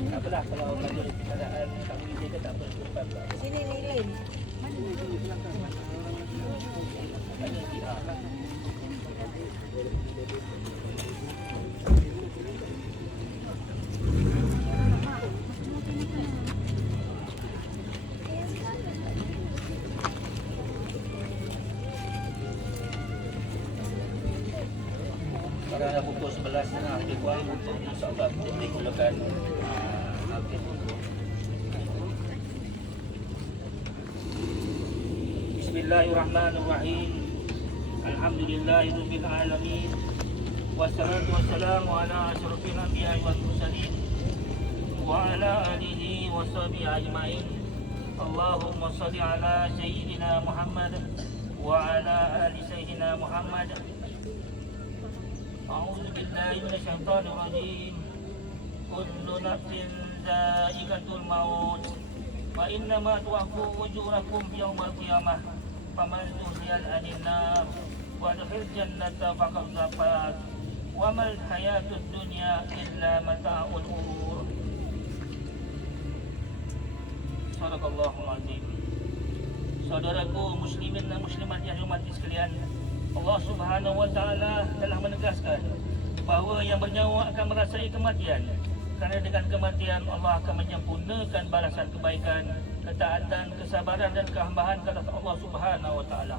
Tak apalah kalau keadaan kami ni dia tak berlepas. Sini ni lain. Tanya si A. Sekarang dah pukul 11 tengah lebih kurang untuk insyaAllah kita mulakan Bismillahirrahmanirrahim. Alhamdulillahirabbil alamin. Wassalatu wassalamu ala asyrafil anbiya'i wal mursalin wa ala alihi washabihi ajmain. Allahumma shalli ala sayyidina Muhammad wa ala ali sayyidina Muhammad. A'udzu billahi minasyaitonir rajim. Kullu nafsin dha'iqatul maut. Wa innama tuwaffawna ujurakum yawmal qiyamah. Faman zuhziya 'anil nar wa adkhila jannata faqad faz. Wa mal hayatud dunya illa mata'ul ghurur. Sadaqallahul azim. Saudaraku muslimin dan muslimat yang dirahmati sekalian, Allah Subhanahu wa taala telah menegaskan bahawa yang bernyawa akan merasai kematian. Kerana dengan kematian Allah akan menyempurnakan balasan kebaikan, ketaatan, kesabaran dan kehambahan kepada Allah Subhanahu wa taala.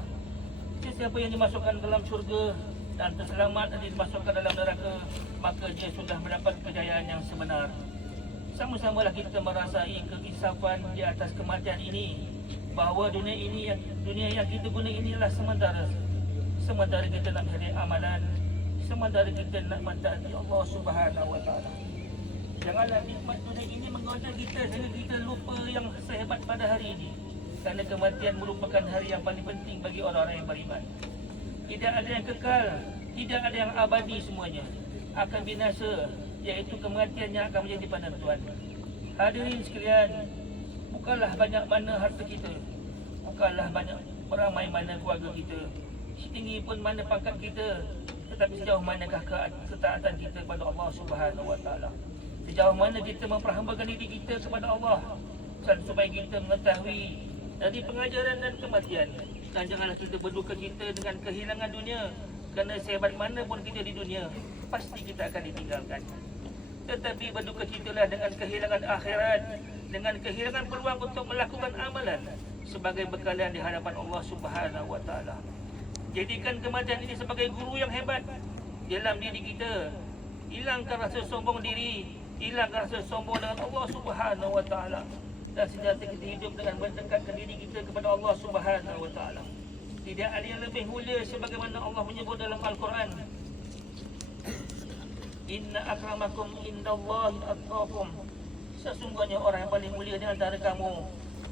Sesiapa yang dimasukkan dalam syurga dan terselamat dan dimasukkan dalam neraka, maka dia sudah mendapat kejayaan yang sebenar. Sama-samalah kita merasai keinsafan di atas kematian ini, bahawa dunia yang kita guna inilah sementara. Sementara kita nak cari amalan, sementara kita nak mentaati Allah Subhanahu wa taala. Janganlah nikmat dunia ini menggoda kita sehingga kita lupa yang sehebat pada hari ini. Kerana kematian merupakan hari yang paling penting bagi orang-orang yang beriman. Tidak ada yang kekal, tidak ada yang abadi, semuanya akan binasa, iaitu kematian yang akan menjadi penentuan. Hadirin sekalian, bukanlah banyak mana harta kita, bukanlah banyak ramai mana keluarga kita, setinggi pun mana pangkat kita, tetapi sejauh manakah ketaatan kita kepada Allah Subhanahu wa taala. Sejauh mana kita memperhambakan diri kita kepada Allah, supaya kita mengetahui dari pengajaran dan kematian. Dan janganlah kita berduka cita dengan kehilangan dunia, kerana sehebat mana pun kita di dunia, pasti kita akan ditinggalkan. Tetapi berduka citalah dengan kehilangan akhirat, dengan kehilangan peluang untuk melakukan amalan sebagai bekalan di hadapan Allah Subhanahu wa taala. Jadikan kematian ini sebagai guru yang hebat dalam diri kita. Hilangkan rasa sombong diri, hilangkan rasa sombong dengan Allah Subhanahu wa taala, dan sejati kita hidup dengan mendekatkan diri kita kepada Allah Subhanahu wa taala. Tidak ada yang lebih mulia sebagaimana Allah menyebut dalam Al-Quran, Inna akramakum indallahi atqakum. Sesungguhnya orang yang paling mulia di antara kamu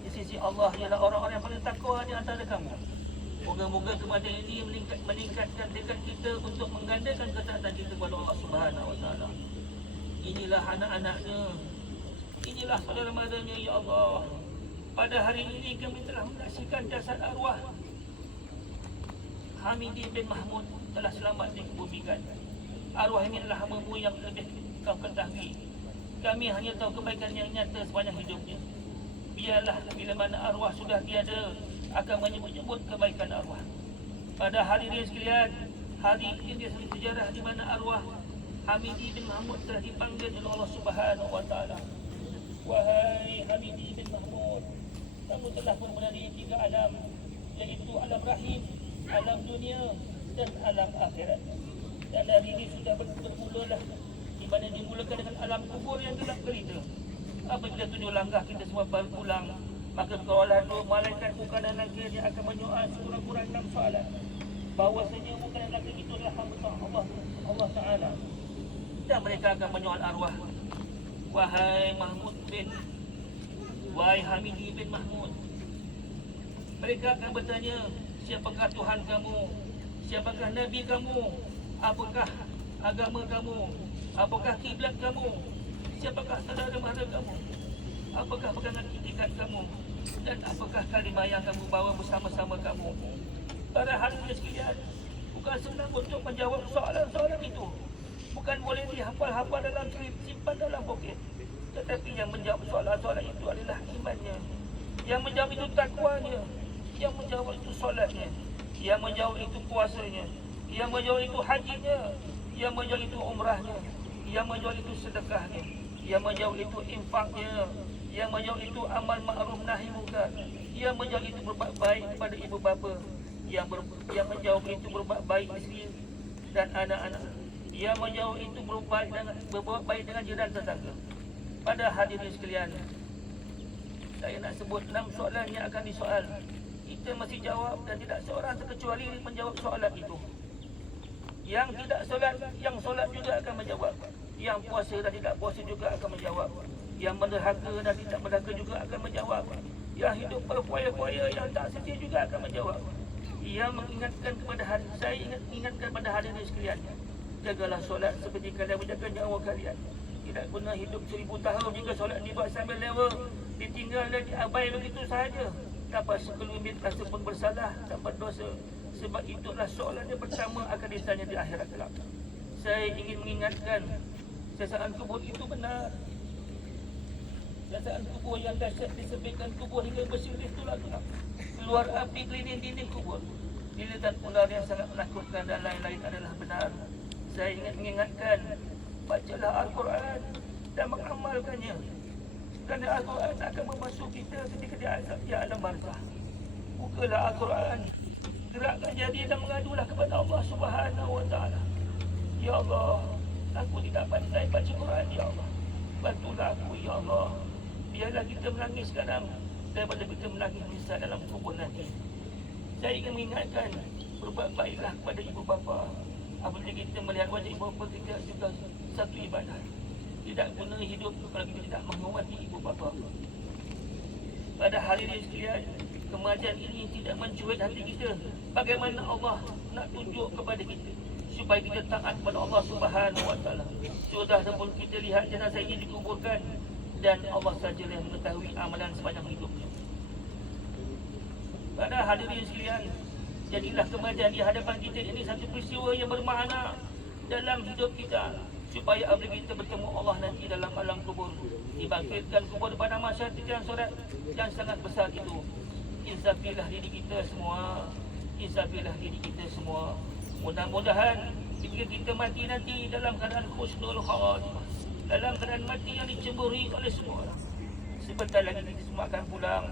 di sisi Allah ialah orang-orang yang paling takwa di antara kamu. Moga-moga kematian ini meningkatkan dekat kita untuk menggandakan ketaatan kita kepada Allah Subhanahu wa taala. Inilah anak-anaknya, inilah saudara maranya, ya Allah. Pada hari ini kami telah menyaksikan jasad arwah Hamidi bin Mahmud telah selamat dikebumikan. Arwah ini adalah hamba-Mu yang lebih Kau ketahui. Kami hanya tahu kebaikan yang nyata sepanjang hidupnya. Biarlah bila mana arwah sudah tiada, akan menyebut-nyebut kebaikan arwah. Pada hari ini sekalian, hari ini dia sejarah di mana arwah Hamidi bin Mahmud telah dipanggil oleh Allah Subhanahu wa taala. Wahai Hamidi bin Mahmud, kamu telah memenuhi 3 alam, iaitu alam rahim, alam dunia dan alam akhirat. Dan hari ini sudah bermulalah, di mana dimulakan dengan alam kubur yang gelap gelita. Apabila 7 langkah kita semua pulang, maka kalaulah 2 malaikat bukan dan nakir yang akan menyoal sekurang-kurang 6 soalan, bahawasanya bukan dan nakir itu adalah hamba Allah Ta'ala. Dan mereka akan menyoal arwah, wahai Hamidi bin Mahmud. Mereka akan bertanya, siapakah Tuhan kamu? Siapakah Nabi kamu? Apakah agama kamu? Apakah kiblat kamu? Siapakah saudara mara kamu? Apakah pegangan itikat kamu? Dan apakah kalimah yang kamu bawa bersama-sama kamu? Para hadirin sekalian, bukan senang untuk menjawab soalan-soalan itu. Bukan boleh dihafal-hafal dalam skrip, simpan dalam poket. Tetapi yang menjawab soalan-soalan itu adalah imannya. Yang menjawab itu takwanya. Yang menjawab itu solatnya. Yang menjawab itu puasanya. Yang menjawab itu hajinya. Yang menjawab itu umrahnya. Yang menjawab itu sedekahnya. Yang menjawab itu infaknya. Yang menjawab itu amal ma'ruf nahi munkar. Yang menjawab itu berbuat baik kepada ibu bapa. Yang menjawab itu berbuat baik isteri dan anak-anak. Yang menjawab itu berbuat baik dengan jiran tetangga. Pada hadirin sekalian, saya nak sebut 6 soalan yang akan disoal. Kita mesti jawab dan tidak seorang terkecuali menjawab soalan itu. Yang tidak solat, yang solat juga akan menjawab. Yang puasa dan tidak puasa juga akan menjawab. Yang menderhaka dan tidak menderhaka juga akan menjawab. Yang hidup berpuaya-puaya yang tak setia juga akan menjawab. Yang mengingatkan kepada saya ingatkan kepada hadirin sekalian, jagalah solat seperti kalian menjaga nyawa kalian. Tidak guna hidup 1000 tahun jika solat dibuat sambil lewa, ditinggal dan diabai begitu sahaja. Dapat sekelumit rasa pun bersalah, dapat dosa. Sebab itulah soalan yang pertama akan ditanya di akhirat kelak. Saya ingin mengingatkan, sesaan kubur itu benar. Sesaan kubur yang dahsyat disebabkan kubur hingga bersilih tulang-tulang. Keluar api keliling dinding kubur. Lilatan ular yang sangat menakutkan dan lain-lain adalah benar. Saya ingin mengingatkan, bacalah Al-Quran dan mengamalkannya. Kerana Al-Quran akan memasuki kita ketika di alam barzah. Bukalah Al-Quran, gerakkan jari dan mengadulah kepada Allah Subhanahu Wa Taala. Ya Allah, aku tidak pandai baca Quran, Ya Allah. Bantulah aku, Ya Allah. Biarlah kita menangis sekarang daripada kita menangis menyesal dalam kubur nanti. Saya ingin mengingatkan, berbuat baiklah kepada ibu bapa. Apabila kita melihat wajah ibu bapa kita juga satu ibadah. Tidak guna hidup kalau kita tidak menghormati ibu bapa. Pada hari ini sekalian, kemajuan ini tidak mencuit hati kita. Bagaimana Allah nak tunjuk kepada kita supaya kita taat kepada Allah Subhanahu Wa Taala. Sudah pun kita lihat jenazah ini dikuburkan dan Allah sajalah yang mengetahui amalan sepanjang hidupnya. Pada hadirin sekalian, jadilah kemajuan di hadapan kita ini satu peristiwa yang bermakna dalam hidup kita, supaya apabila kita bertemu Allah nanti dalam alam kubur, dibangkitkan kubur pada masa yang solat yang sangat besar itu. Insafilah diri kita semua. Insafilah diri kita semua. Mudah-mudahan jika kita mati nanti dalam keadaan husnul khatimah, dalam keadaan mati yang dicemburi oleh semua orang. Sebentar lagi kita semua akan pulang.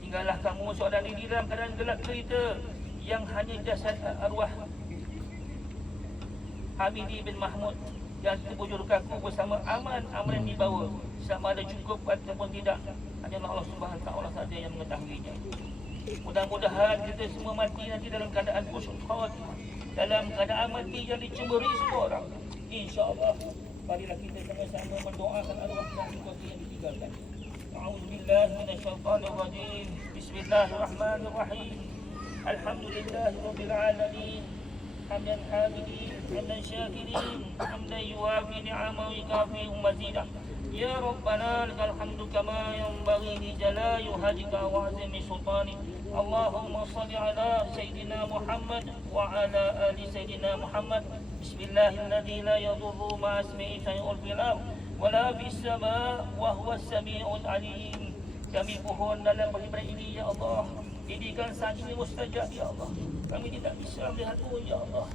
Tinggallah kamu seorang diri dalam keadaan gelap cerita yang hanya jasad arwah Hamidi bin Mahmud yang terbujur kaku bersama aman-aman yang dibawa, sama ada cukup ataupun tidak, hanya Allah Subhanahu Wa Taala saja yang mengetahuinya. Mudah-mudahan kita semua mati nanti dalam keadaan husnul khatimah, dalam keadaan mati yang dicemburi semua orang. InsyaAllah, marilah kita sama-sama mendoakan arwah dan seperti yang ditinggalkan. A'udzubillahi minasyaitanir rajim. Bismillahirrahmanirrahim. Alhamdulillahi rabbil alamin. Hamdan hamidin, hamdan syakirin, hamdan yuwafi ni'amahu wa yukafi mazidah. Ya Rabbana lakal hamdu kama yanbaghi li jalali wajhika wa 'azimi sultanik. Allahumma shalli ala Sayyidina Muhammad wa ala ali Sayyidina Muhammad. Bismillahilladzi la yadurru ma'a ismihi syai'un fil ardh wa la fis sama' wa huwa as-sami'ul 'alim. Kami mohon dalam beribadah ini, Ya Allah, jadikan saat ini mustajab, Ya Allah. Kami tidak bisa melihat pun, Ya Allah.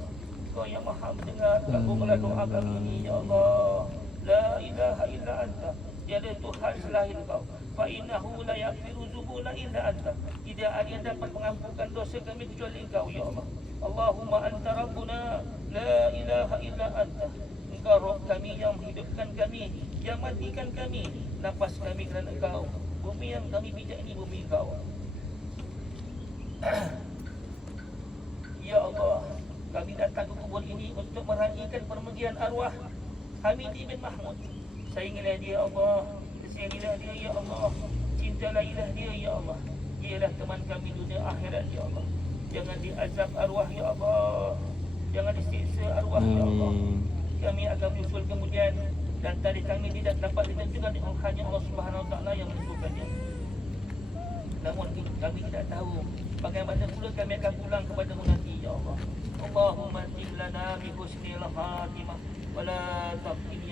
Kau yang maha mendengar, kabulkanlah doa kami ini, Ya Allah. La ilaha illa anta, tiada Tuhan selain Kau. Fa innahu la yaghfiru dzunuba illa anta. Tidak ada yang dapat mengampunkan dosa kami kecuali Engkau, Ya Allah. Allahumma anta rabbuna, la ilaha illa anta. Engkau Rabb kami yang menghidupkan kami, yang matikan kami. Nafas kami kerana Engkau. Bumi yang kami pijak ini bumi Engkau. Ya Allah, kami datang ke kubur ini untuk meraihkan permedian arwah Hamidi bin Mahmud. Sayangilah dia, Allah. Kasihangilah dia, Ya Allah. Cintailah dia, Ya Allah. Dialah teman kami dunia akhirat, Ya Allah. Jangan diazab arwah, Ya Allah. Jangan disiksa arwah, Ya Allah. Kami akan menyusul kemudian, dan tadi kami tidak dapat ditentukan, hanya Allah Subhanahu Wa Taala yang menentukannya. Namun kami tidak tahu bagaimana pula kami akan pulang kepada-Mu nanti, Ya Allah. Allahumma tim lana bi husnil khatimah wa la taqini